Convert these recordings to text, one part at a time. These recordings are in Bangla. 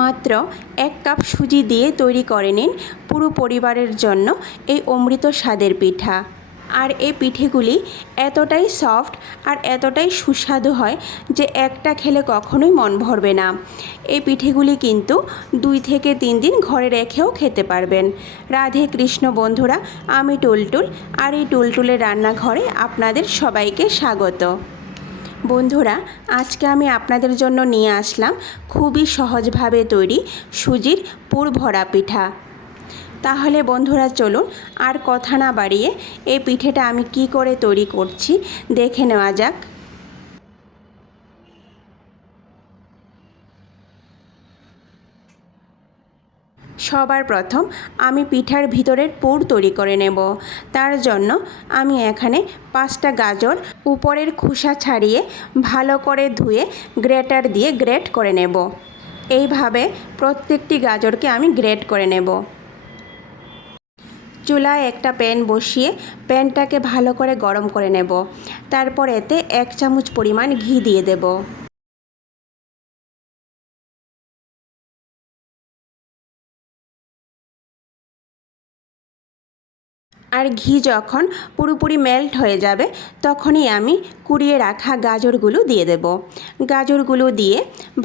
মাত্র 1 কাপ সুজি দিয়ে তৈরি করে নিন পুরো পরিবারের জন্য এই অমৃত স্বাদের পিঠা। আর এই পিঠেগুলি এতটাই সফট আর এতটাই সুস্বাদু হয় যে একটা খেলে কখনোই মন ভরবে না। এই পিঠেগুলি কিন্তু 2 থেকে 3 দিন ঘরে রেখেও খেতে পারবেন। রাধে কৃষ্ণ বন্ধুরা, আমি টুলটুল, আর এই টুলটুলের রান্নাঘরে আপনাদের সবাইকে স্বাগত। বন্ধুরা, আজকে আমি আপনাদের জন্য নিয়ে আসলাম খুবই সহজভাবে তৈরি সুজির পুর ভরা পিঠা। তাহলে বন্ধুরা চলুন আর কথা না বাড়িয়ে এই পিঠেটা আমি কি করে তৈরি করছি দেখে নেওয়া যাক। সবার প্রথম আমি পিঠার ভিতরের পুর তৈরি করে নেব। তার জন্য আমি এখানে 5টা গাজর উপরের খোসা ছাড়িয়ে ভালো করে ধুয়ে গ্রেটার দিয়ে গ্রেট করে নেব। এইভাবে প্রত্যেকটি গাজরকে আমি গ্রেট করে নেব। চুলায় একটা প্যান বসিয়ে প্যানটাকে ভালো করে গরম করে নেব। তারপর এতে 1 চামচ পরিমাণ ঘি দিয়ে দেব। আর ঘি যখন পুরোপুরি মেল্ট হয়ে যাবে তখনই আমি কুড়িয়ে রাখা গাজরগুলো দিয়ে দেব। গাজরগুলো দিয়ে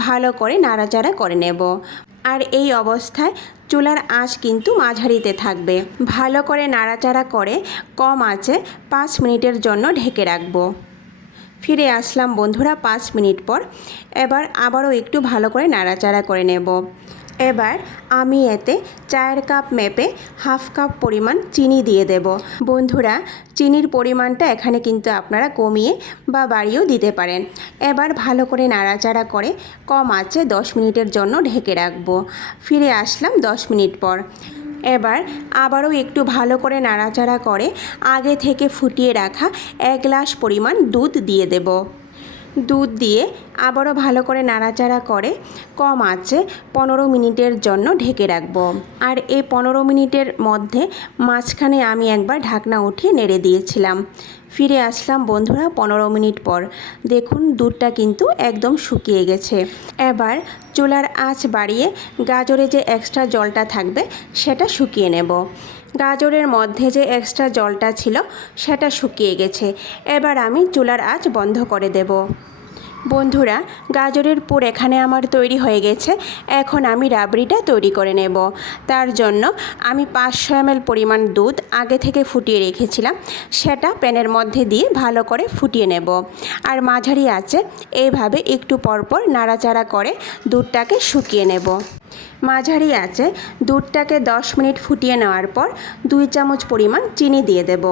ভালো করে নাড়াচাড়া করে নেব। আর এই অবস্থায় চুলার আঁচ কিন্তু মাঝারিতে থাকবে। ভালো করে নাড়াচাড়া করে কম আঁচে 5 মিনিটের জন্য ঢেকে রাখব। ফিরে আসলাম বন্ধুরা 5 মিনিট পর। এবার আবারও একটু ভালো করে নাড়াচাড়া করে নেব। এবার আমি এতে 4 কাপ মেপে হাফ কাপ পরিমাণ চিনি দিয়ে দেব। বন্ধুরা, চিনির পরিমাণটা এখানে কিন্তু আপনারা কমিয়ে বা বাড়িয়েও দিতে পারেন। এবার ভালো করে নাড়াচাড়া করে কম আঁচে 10 মিনিটের জন্য ঢেকে রাখব। ফিরে আসলাম 10 মিনিট পর। এবার আবারও একটু ভালো করে নাড়াচাড়া করে আগে থেকে ফুটিয়ে রাখা 1 গ্লাস পরিমাণ দুধ দিয়ে দেব। দুধ দিয়ে আবারও ভালো করে নাড়াচাড়া করে কম আঁচে 15 মিনিটের জন্য ঢেকে রাখব। আর এই 15 মিনিটের মধ্যে মাঝখানে আমি একবার ঢাকনা উঠিয়ে নেড়ে দিয়েছিলাম। ফিরে আসলাম বন্ধুরা 15 মিনিট পর। দেখুন দুধটা কিন্তু একদম শুকিয়ে গেছে। এবার চুলার আঁচ বাড়িয়ে গাজরে যে এক্সট্রা জলটা থাকবে সেটা শুকিয়ে নেব। গাজরের মধ্যে যে এক্সট্রা জলটা ছিল সেটা শুকিয়ে গেছে। এবার আমি চুলার আঁচ বন্ধ করে দেব। বন্ধুরা, গাজরের পুর এখানে আমার তৈরি হয়ে গেছে। এখন আমি রাবড়িটা তৈরি করে নেব। তার জন্য আমি 500 ml পরিমাণ দুধ আগে থেকে ফুটিয়ে রেখেছিলাম, সেটা প্যানের মধ্যে দিয়ে ভালো করে ফুটিয়ে নেব। আর মাঝারি আঁচে এইভাবে একটু পরপর নাড়াচাড়া করে দুধটাকে শুকিয়ে নেব। মাঝারি আঁচে দুধটাকে 10 মিনিট ফুটিয়ে নেওয়ার পর 2 চামচ পরিমাণ চিনি দিয়ে দেব।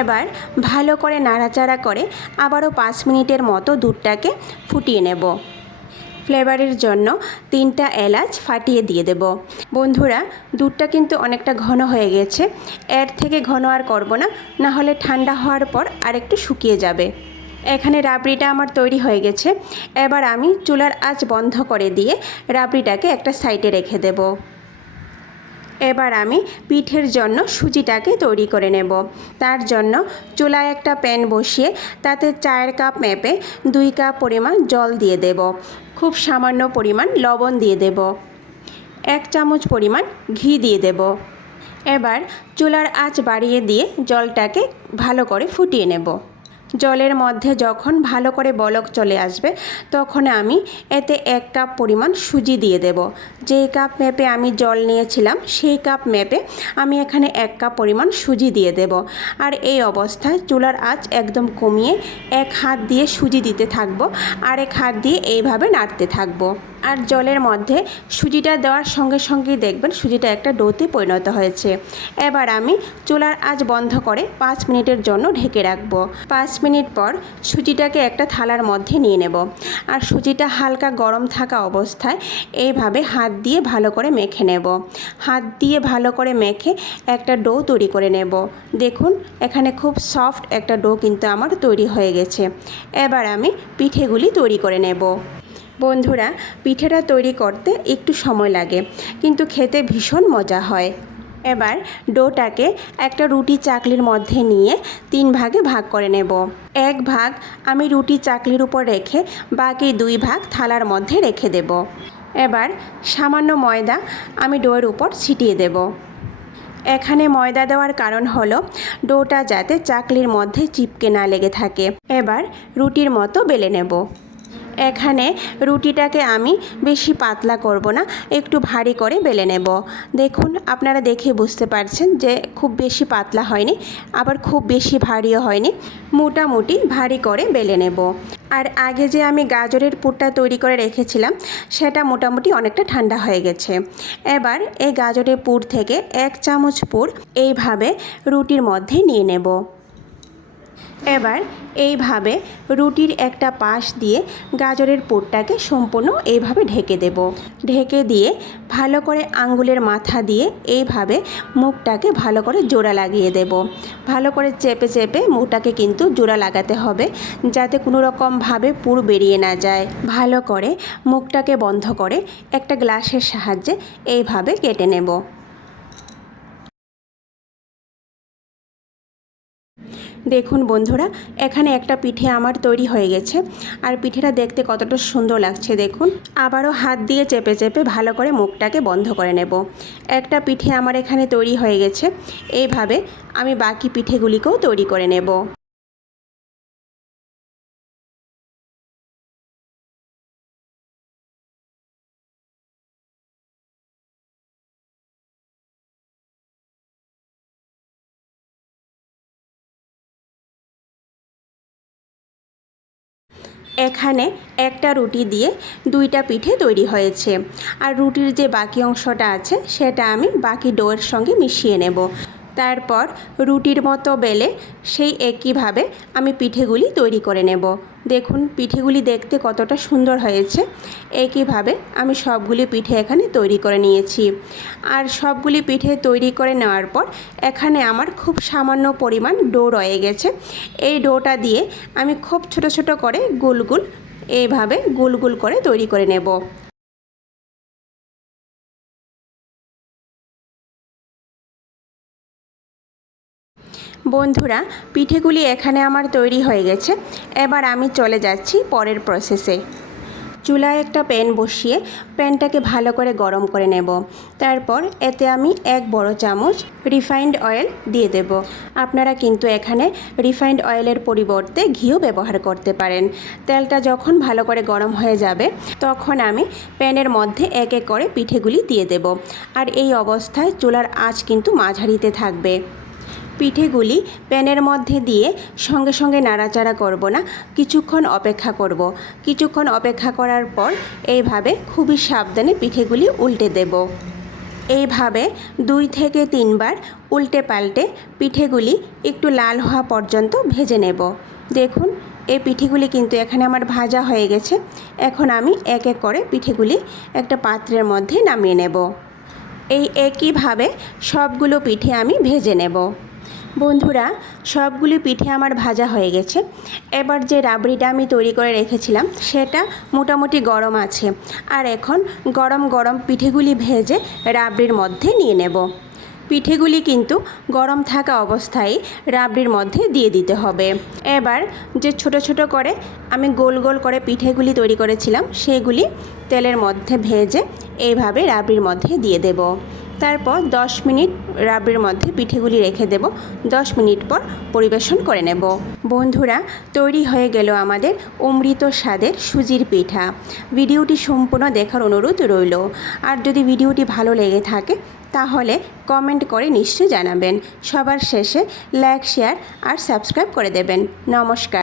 এবার ভালো করে নাড়াচাড়া করে আবারও 5 মিনিটের মতো দুধটাকে ফুটিয়ে নেব। ফ্লেভারের জন্য 3টা এলাচ ফাটিয়ে দিয়ে দেব। বন্ধুরা, দুধটা কিন্তু অনেকটা ঘন হয়ে গেছে। এর থেকে ঘন আর করব না, না হলে ঠান্ডা হওয়ার পর আরেকটু শুকিয়ে যাবে। এখানে রাবড়িটা আমার তৈরি হয়ে গেছে। এবার আমি চুলার আঁচ বন্ধ করে দিয়ে রাবড়িটাকে একটা সাইডে রেখে দেব। এবার আমি পিঠের জন্য সুজিটাকে তৈরি করে নেব। তার জন্য চুলায় একটা প্যান বসিয়ে তাতে 4 কাপ মেপে 2 কাপ পরিমাণ জল দিয়ে দেব। খুব সামান্য পরিমাণ লবণ দিয়ে দেব। 1 চামচ পরিমাণ ঘি দিয়ে দেব। এবার চুলার আঁচ বাড়িয়ে দিয়ে জলটাকে ভালো করে ফুটিয়ে নেব। জলের মধ্যে যখন ভালো করে বলক চলে আসবে তখন আমি এতে 1 কাপ পরিমাণ সুজি দিয়ে দেব। যেই কাপ মেপে আমি জল নিয়েছিলাম সেই কাপ মেপে আমি এখানে 1 কাপ পরিমাণ সুজি দিয়ে দেব। আর এই অবস্থায় চুলার আঁচ একদম কমিয়ে 1 হাত দিয়ে সুজি দিতে থাকবো, আর 1 হাত দিয়ে এইভাবে নাড়তে থাকবো। আর জলের মধ্যে সুজিটা দেওয়ার সঙ্গে সঙ্গেই দেখবেন সুজিটা একটা ডোতে পরিণত হয়েছে। এবার আমি চুলার আঁচ বন্ধ করে 5 মিনিটের জন্য ঢেকে রাখবো। 5 মিনিট পর সুজিটাকে একটা থালার মধ্যে নিয়ে নেব। আর সুজিটা হালকা গরম থাকা অবস্থায় এইভাবে হাত দিয়ে ভালো করে মেখে নেব। হাত দিয়ে ভালো করে মেখে একটা ডো তৈরি করে নেব। দেখুন এখানে খুব সফট একটা ডো কিন্তু আমার তৈরি হয়ে গেছে। এবার আমি পিঠেগুলি তৈরি করে নেব। বন্ধুরা, পিঠেটা তৈরি করতে একটু সময় লাগে, কিন্তু খেতে ভীষণ মজা হয়। এবার ডোটাকে একটা রুটি চাকলির মধ্যে নিয়ে 3 ভাগে ভাগ করে নেব। 1 ভাগ আমি রুটি চাকলির উপর রেখে বাকি 2 ভাগ থালার মধ্যে রেখে দেব। এবার সামান্য ময়দা আমি ডোয়ের উপর ছিটিয়ে দেব। এখানে ময়দা দেওয়ার কারণ হলো ডোটা যাতে চাকলির মধ্যে চিপকে না লেগে থাকে। এবার রুটির মতো বেলে নেব। এখানে রুটিটাকে আমি বেশি পাতলা করব না, একটু ভারী করে বেলে নেব। দেখুন, আপনারা দেখে বুঝতে পারছেন যে খুব বেশি পাতলা হয়নি, আবার খুব বেশি ভারীও হয়নি, মোটামুটি ভারী করে বেলে নেব। আর আগে যে আমি গাজরের পুরটা তৈরি করে রেখেছিলাম সেটা মোটামুটি অনেকটা ঠান্ডা হয়ে গেছে। এবার এই গাজরের পুর থেকে 1 চামচ পুর এইভাবে রুটির মধ্যে নিয়ে নেব। এবার এইভাবে রুটির একটা পাশ দিয়ে গাজরের পুরটাকে সম্পূর্ণ এইভাবে ঢেকে দেব। ঢেকে দিয়ে ভালো করে আঙ্গুলের মাথা দিয়ে এইভাবে মুখটাকে ভালো করে জোড়া লাগিয়ে দেব। ভালো করে চেপে চেপে মুখটাকে কিন্তু জোড়া লাগাতে হবে, যাতে কোনো রকমভাবে পুর বেরিয়ে না যায়। ভালো করে মুখটাকে বন্ধ করে একটা গ্লাসের সাহায্যে এইভাবে কেটে নেব। দেখুন বন্ধুরা, এখানে একটা পিঠে আমার তৈরি হয়ে গেছে। আর পিঠেটা দেখতে কতটা সুন্দর লাগছে দেখুন। আবারও হাত দিয়ে চেপে চেপে ভালো করে মুখটাকে বন্ধ করে নেব। একটা পিঠে আমার এখানে তৈরি হয়ে গেছে। এইভাবে আমি বাকি পিঠেগুলিকেও তৈরি করে নেব। এখানে একটা রুটি দিয়ে 2টা পিঠে তৈরি হয়েছে। আর রুটির যে বাকি অংশটা আছে সেটা আমি বাকি ডোয়ের সঙ্গে মিশিয়ে নেব। তারপর রুটির মতো বেলে সেই একইভাবে আমি পিঠেগুলি তৈরি করে নেব। দেখুন পিঠেগুলি দেখতে কতটা সুন্দর হয়েছে। একইভাবে আমি সবগুলি পিঠে এখানে তৈরি করে নিয়েছি। আর সবগুলি পিঠে তৈরি করে নেওয়ার পর এখানে আমার খুব সামান্য পরিমাণ ডো রয়ে গেছে। এই ডোটা দিয়ে আমি খুব ছোট ছোট করে গোল গোল এইভাবে গোল গোল করে তৈরি করে নেব। বন্ধুরা, পিঠেগুলি এখানে আমার তৈরি হয়ে গেছে। এবার আমি চলে যাচ্ছি পরের প্রসেসে। চুলায় একটা প্যান বসিয়ে প্যানটাকে ভালো করে গরম করে নেব। তারপর এতে আমি 1 বড় চামচ রিফাইন্ড অয়েল দিয়ে দেব। আপনারা কিন্তু এখানে রিফাইন্ড অয়েলের পরিবর্তে ঘিও ব্যবহার করতে পারেন। তেলটা যখন ভালো করে গরম হয়ে যাবে তখন আমি প্যানের মধ্যে এক এক করে পিঠেগুলি দিয়ে দেব। আর এই অবস্থায় চুলার আঁচ কিন্তু মাঝারিতে থাকবে। পিঠেগুলি প্যানের মধ্যে দিয়ে সঙ্গে সঙ্গে নাড়াচাড়া করব না, কিছুক্ষণ অপেক্ষা করব। কিছুক্ষণ অপেক্ষা করার পর এইভাবে খুবই সাবধানে পিঠেগুলি উল্টে দেব। এইভাবে 2 থেকে 3 বার উল্টে পাল্টে পিঠেগুলি একটু লাল হওয়া পর্যন্ত ভেজে নেব। দেখুন এই পিঠেগুলি কিন্তু এখানে আমার ভাজা হয়ে গেছে। এখন আমি এক এক করে পিঠেগুলি একটা পাত্রের মধ্যে নামিয়ে নেব। এই একইভাবে সবগুলো পিঠে আমি ভেজে নেব। বন্ধুরা, সবগুলি পিঠে আমার ভাজা হয়ে গেছে। এবার যে রাবড়িটা আমি তৈরি করে রেখেছিলাম সেটা মোটামুটি গরম আছে। আর এখন গরম গরম পিঠেগুলি ভেজে রাবড়ির মধ্যে নিয়ে নেব। পিঠেগুলি কিন্তু গরম থাকা অবস্থায় রাবড়ির মধ্যে দিয়ে দিতে হবে। এবার যে ছোট ছোট করে আমি গোল গোল করে পিঠেগুলি তৈরি করেছিলাম সেগুলি তেলের মধ্যে ভেজে এইভাবে রাবড়ির মধ্যে দিয়ে দেব। তারপর 10 মিনিট রাবড়ির মধ্যে পিঠেগুলি রেখে দেব। 10 মিনিট পর পরিবেশন করে নেব। বন্ধুরা, তৈরি হয়ে গেল আমাদের অমৃত স্বাদের সুজির পিঠা। ভিডিওটি সম্পূর্ণ দেখার অনুরোধ রইল। আর যদি ভিডিওটি ভালো লেগে থাকে তাহলে কমেন্ট করে নিশ্চয়ই জানাবেন। সবার শেষে লাইক, শেয়ার আর সাবস্ক্রাইব করে দেবেন। নমস্কার।